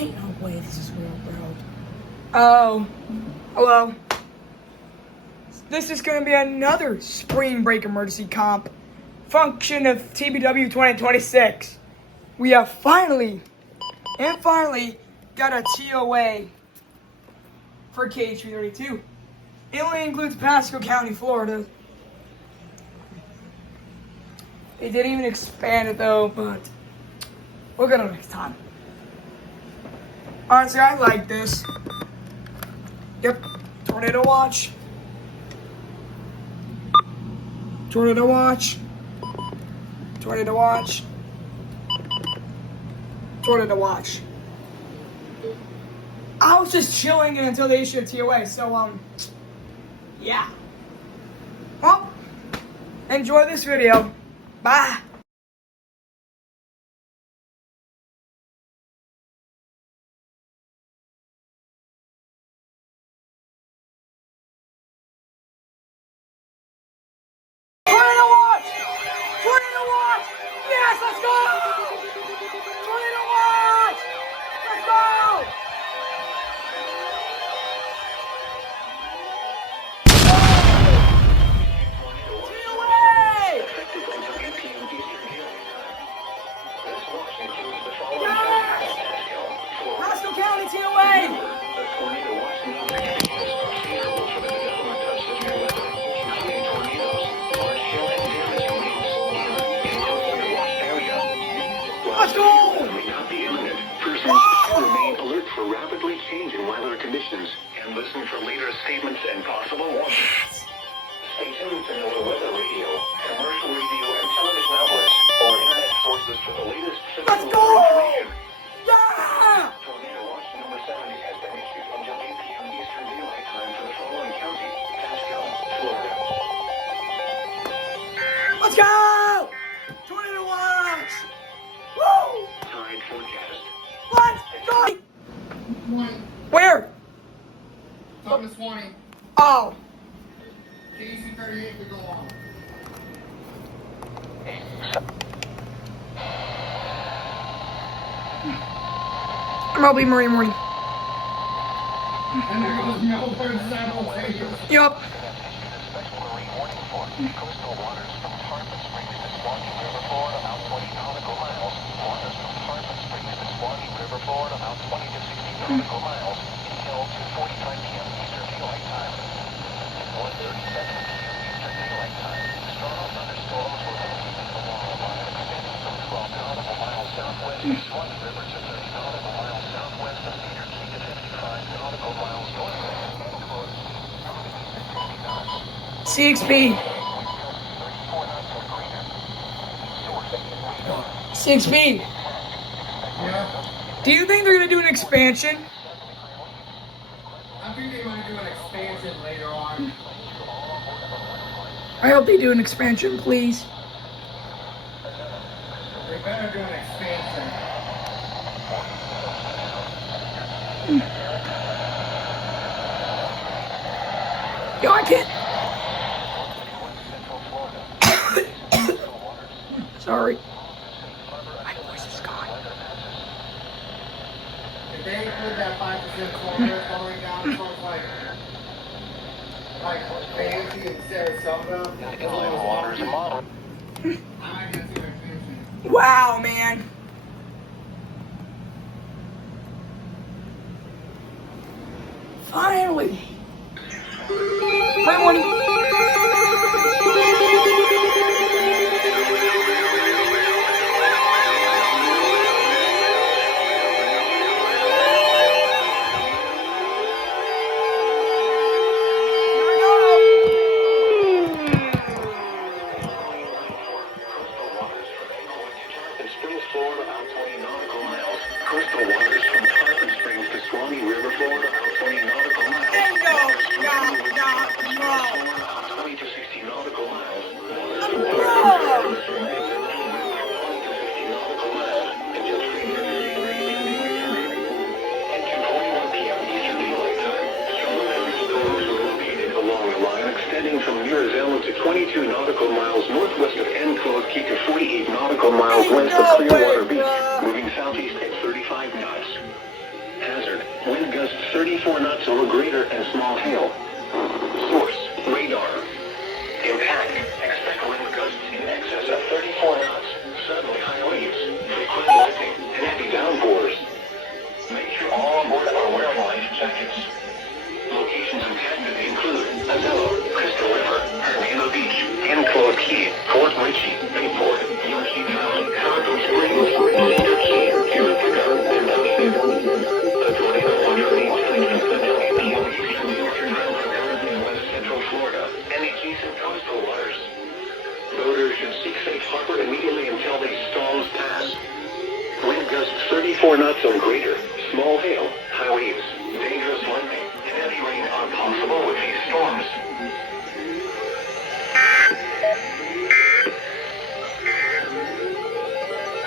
Ain't no way this is real, bro. Oh, hello. This is gonna be another spring break emergency comp function of TBW 2026. We have finally got a TOA for KH332. It only includes Pasco County, Florida. They didn't even expand it though, but we'll get it next time. Honestly, I like this. Yep, tornado watch. Tornado watch. Tornado watch. Tornado watch. I was just chilling until they issued a TOA, so yeah. Well, enjoy this video. Bye. Tornado watch! Tornado watch! Yes, let's go! Tornado watch! Let's go! TOA! Yes! Pasco County TOA! Let's go! Remain alert for rapidly changing weather conditions and listen for later statements and possible warnings. Stay tuned to know the weather radio, commercial radio, and television outlets or internet sources for the latest Let's physical go! information. Yeah! Tornado watch number 70 has been issued until 8 p.m. Eastern Daylight Time for the following county: Pasco, Florida. Let's go! Tornado watch! Woo! Tide forecast. Let's go! 20. Where? Talking to 20. Oh. KC 38 to go on. MLB Marine Morning. And there goes Melbourne simultaneous. Yup. Coastal waters from Tarpon Springs to Swanee River, Florida, about 20 nautical miles. Waters from Tarpon Springs to Swanee River, Florida, about 20 to 60 nautical miles. Until 2:45 p.m. Eastern Daylight Time. At 1:37 p.m. Eastern Daylight Time, strong thunderstorms were located along a line extending from 12 nautical miles southwest of Swanee River to 30 nautical miles southwest of Cedar Key to 55 nautical miles northwest and close to 60 knots. CXP. 6B. Yeah. Do you think they're gonna do an expansion? I think they might do an expansion later on. I hope they do an expansion, please. They better do an expansion. Yo, I can't. Sorry. My voice is gone. If they include that 5% Florida going down, so it's like AMC in Sarasota. Inland waters and model. I might get to an expansion. Wow, man. Finally. Great morning. Springs, Florida, about 20 nautical miles. Coastal waters from Tarpon Springs to Swanee River, Florida, about 20 nautical miles. Bingo! Waters from No, no, no. Florida, about 20 to 60 nautical miles. Let's go! At 2:41 p.m. Eastern Daylight Time, strong thunderstorms were located along a line extending from Mirazelo to 22 nautical miles northwest of Enclosed Key to 48 nautical miles west of Clearwater Beach, moving southeast at 35 knots. Wind gusts 34 knots over greater and small hail. Source, radar. Impact, expect wind gusts in excess of 34 knots, suddenly high waves, frequent lightning, and heavy downpours. Make sure all on board are wearing life jackets. Locations intended include Azelo, Crystal River, Hernando Beach, Enclosed Key, Fort Ritchie, Bayport, Yoshitown, Cotton Springs, Cedar Key, Utica, and Dunedin. The tornado watch remains active until 8 p.m. Eastern Northern Carolina and West Central Florida and adjacent coastal waters. Boaters should seek safe harbor immediately until these storms pass. Wind gusts 34 knots on greater, small hail, high waves, dangerous lightning, and heavy rain are possible with these storms.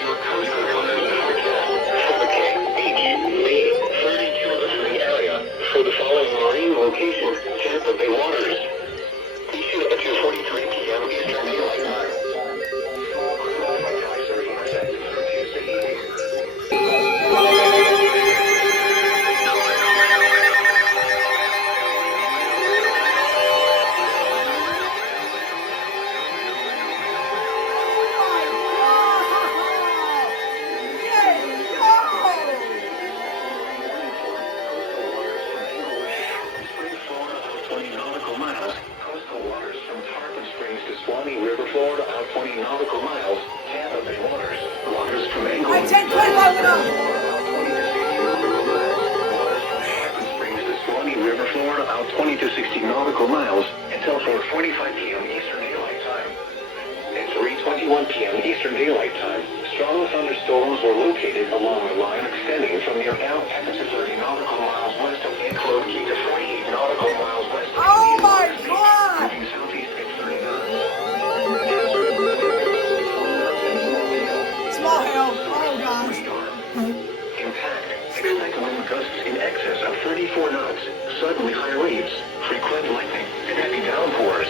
Your coastal waters forecast for the K-H-B-32 listening area for the following marine locations, Tampa Bay waters. Issued at 2:43 p.m. Eastern Daylight Time. River, Florida, out 20 nautical miles. Tampa Bay waters. Waters from England. I take 25 it up. Springs to Swanee River, Florida, out 20 to 60 nautical miles until 4:45 p.m. Eastern Daylight Time. At 3:21 p.m. Eastern Daylight Time, strong thunderstorms were located along the line extending from near Alpine to 30 nautical miles west of Enclosed Key to 48 nautical miles west of Oh my God! moving southeast at 30 knots. Small hail. Oh gosh. Impact. Expect wind gusts in excess of 34 knots, suddenly high waves, frequent lightning, and heavy downpours.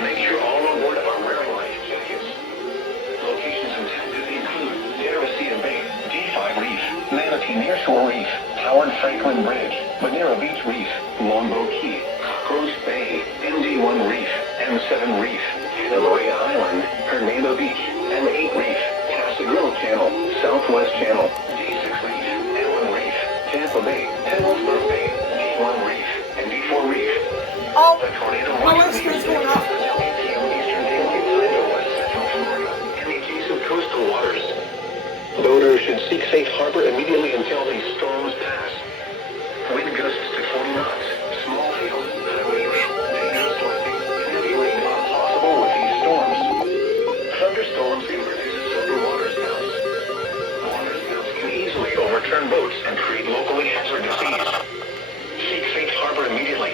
Make sure all on board are wearing life jackets. Locations intended include Teresita Bay, D5 Reef, Manatee Nearshore Reef, Howard Franklin Bridge, Madeira Beach Reef, Longboat Key, Cockroach Bay, MD1 Reef, M7 Reef, Santa Maria Island, Hernando Beach, M8 Reef, Passagrille Channel, Southwest Channel, D6 Reef, M1 Reef, Tampa Bay, Pennsylvania Bay, D1 Reef, and D4 Reef. Oh, The tornado my watch windscreen's remains going active off. until 8 p.m. Eastern Daylight Time to West Central Florida and the adjacent coastal waters. Boaters should seek safe harbor immediately until these storms pass. Wind gusts to 40 knots, small hail, high waves, dangerous lightning, and heavy rain are possible with these storms. Thunderstorms can produce super waterspouts. Waterspouts can easily overturn boats and create locally hazardous seas. Seek safe harbor immediately.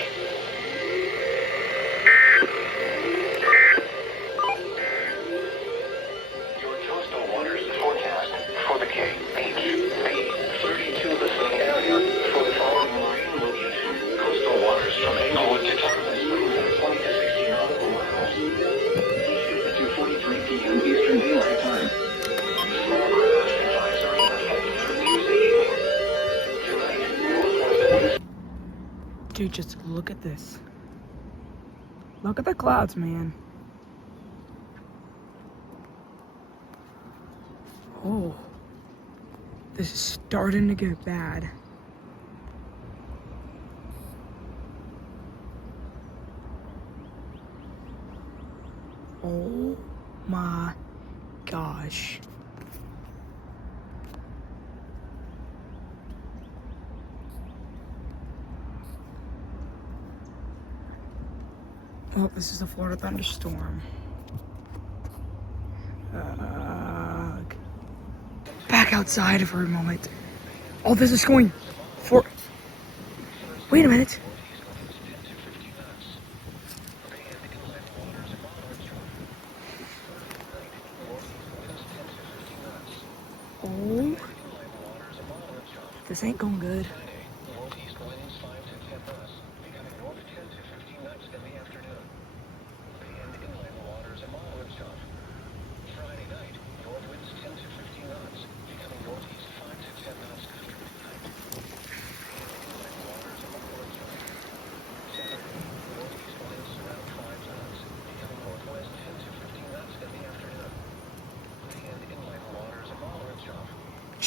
Your coastal waters forecast for the K-H-B-32 listening area for the following marine location. Coastal waters from Englewood to Tarpon Springs are 20 to 60 nautical miles. Issued at 2:43 p.m. Eastern Daylight Time. Small craft advisory effective for Tuesday evening. Tonight, northwest winds. Dude, just look at this. Look at the clouds, man. Oh, this is starting to get bad. Oh my gosh. Oh, this is a Florida thunderstorm. Back outside for a moment. Oh, this is going for. Wait a minute. Oh, this ain't going good. Northeast winds 5 to 10 knots, becoming north 10 to 15 knots in the afternoon. Bay and inland waters a moderate chop. Friday night, north winds 10 to 15 knots, becoming northeast 5 to 10 knots after midnight.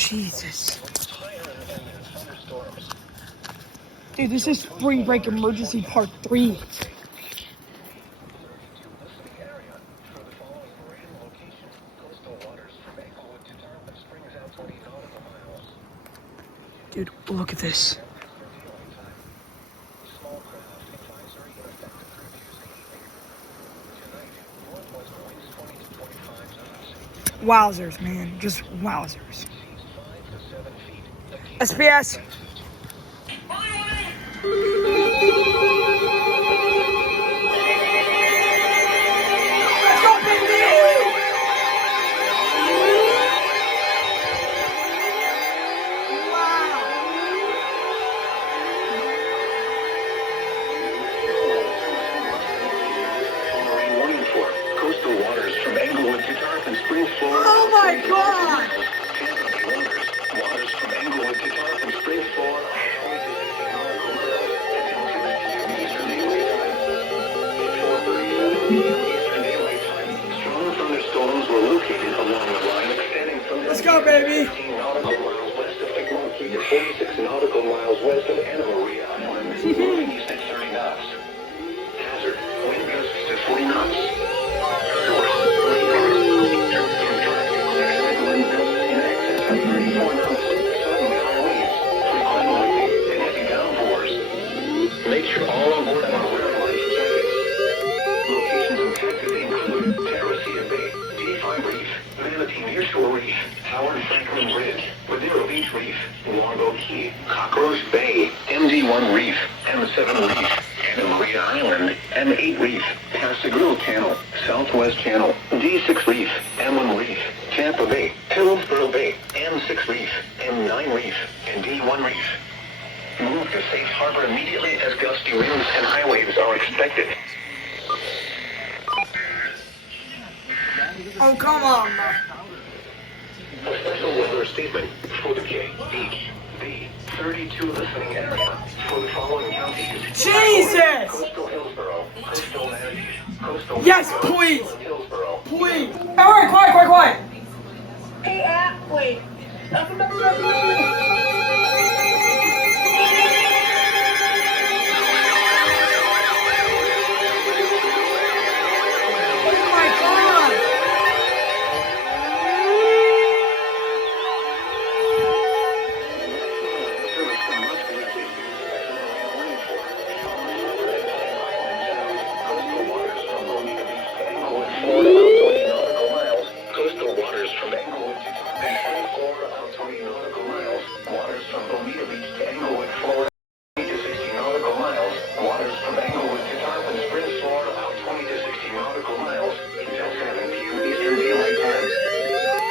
Jesus. Dude, this is Spring Break Emergency Part 3. Dude, look at this. Wowzers, man. Just wowzers. SBS. Let's go, baby! Marine warning for coastal waters from Englewood to Tarpon Springs, Florida. Oh my God! Waters from Englewood to Tarpon Springs, Florida. Strong thunderstorms were located along the line extending from Let's go, baby! 15 nautical miles west of Tecumseh to 46 nautical miles west of Anna Maria Island, moving east at 30 knots. Hazard, wind gusts to 40 knots. Source, radar. Expect wind gusts in excess of 34 knots. Suddenly high waves, frequent lightning, and heavy downpours. Make sure all on board are wearing life jackets. Locations impacted include Terracea Bay, D5 Reef, Manatee Nearshore Reef, Howard Franklin Bridge, Madero Beach Reef, Longboat Key, Cockroach Bay, MD1 Reef, M7 Reef, Anna Maria Island, M8 Reef, Pascagoula Channel, Southwest Channel, D6 Reef, M1 Reef, Tampa Bay, Hillsborough Bay, M6 Reef, M9 Reef, and D1 Reef. Move to safe harbor immediately as gusty winds and high waves are expected. Oh, come on, man. A special weather statement for the K, H, B, 32 listening area for the following counties. Jesus! Coastal Hillsborough, Coastal Manatee, Coastal Yes, please! Hillsborough. Please! Alright, quiet! Hey, wait. Oh my God! Coastal waters from Englewood to Florida out 20 nautical miles. Waters from Bonita Beach to Englewood, Florida 20 to 60 nautical miles. Waters from Englewood to Tarpon Springs, Florida out 20 to 60 nautical miles until 7 p.m. Eastern Daylight Time.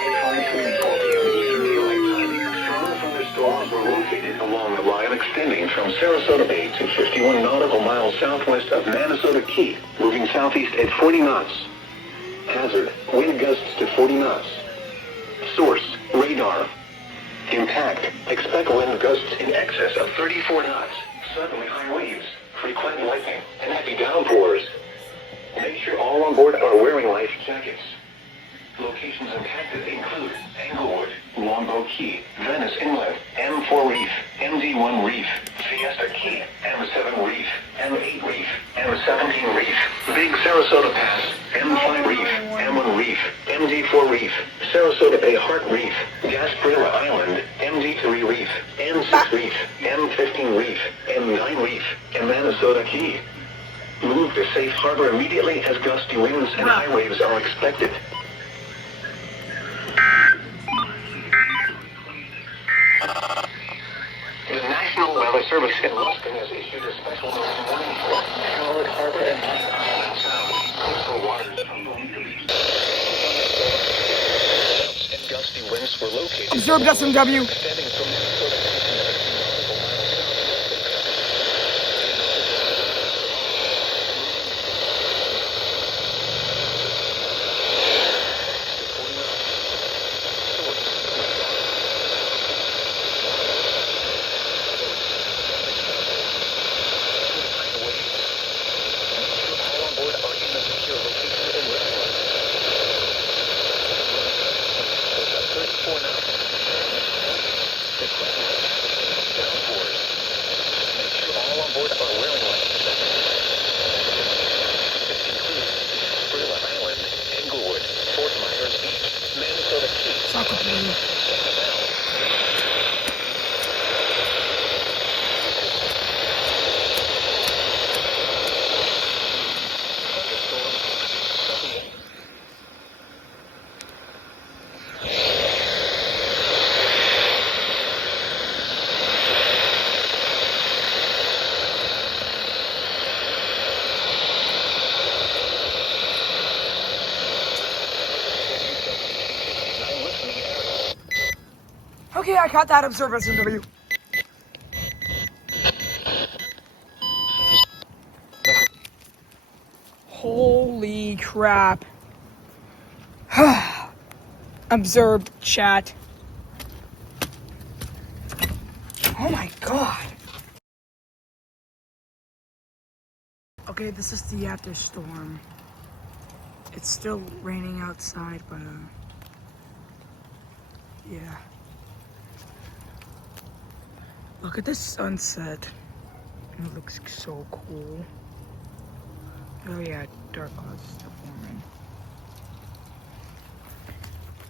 At 5:34 p.m. Eastern Daylight Time, strong thunderstorms were located along the line extending from Sarasota Bay to 51 nautical miles southwest of Manasota Key, moving southeast at 40 knots. Hazard, wind gusts to 40 knots. Source, radar. Impact, expect wind gusts in excess of 34 knots. Suddenly high waves, frequent lightning, and heavy downpours. Make sure all on board are wearing life jackets. Locations impacted include Englewood, Longboat Key, Venice Inlet, M4 Reef, MD1 Reef, Fiesta Key, M7 Reef, M8 Reef, M17 Reef, Big Sarasota Pass, M5 Reef, M1 Reef, MD4 Reef, Sarasota Bay Heart Reef, Gasparilla Island, MD3 Reef, M6 Reef, M15 Reef, M9 Reef, and Manasota Key. Move to safe harbor immediately as gusty winds and high waves are expected. The National Weather Service in Boston has issued a special notice warning for Charlotte Harbor and Island Sound. Coastal waters from Bonita Beach. And gusty winds were located. Observe SMW. Extending from Minnesota to Downforce. Make sure all on board are wearing life vests. This includes Gorilla Island, Englewood, Fort Myers Beach, Minnesota Keys, Soccer player. Sanibel. Thunderstorm. Southern. Okay, I caught that. Observe SMW. Holy crap. Observed, chat. Oh my god. Okay, this is the after storm. It's still raining outside, but yeah. Look at the sunset. It looks so cool. Oh yeah, dark clouds still forming.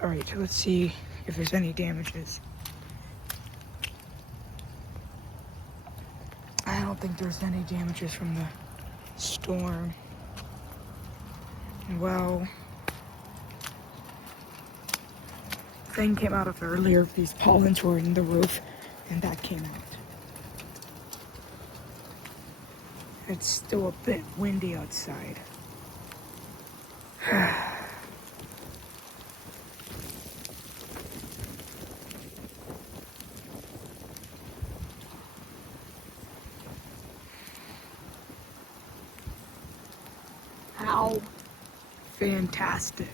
Alright, so let's see if there's any damages. I don't think there's any damages from the storm. Well, thing came out of earlier. These pollens were in the roof, and that came out. It's still a bit windy outside. How fantastic.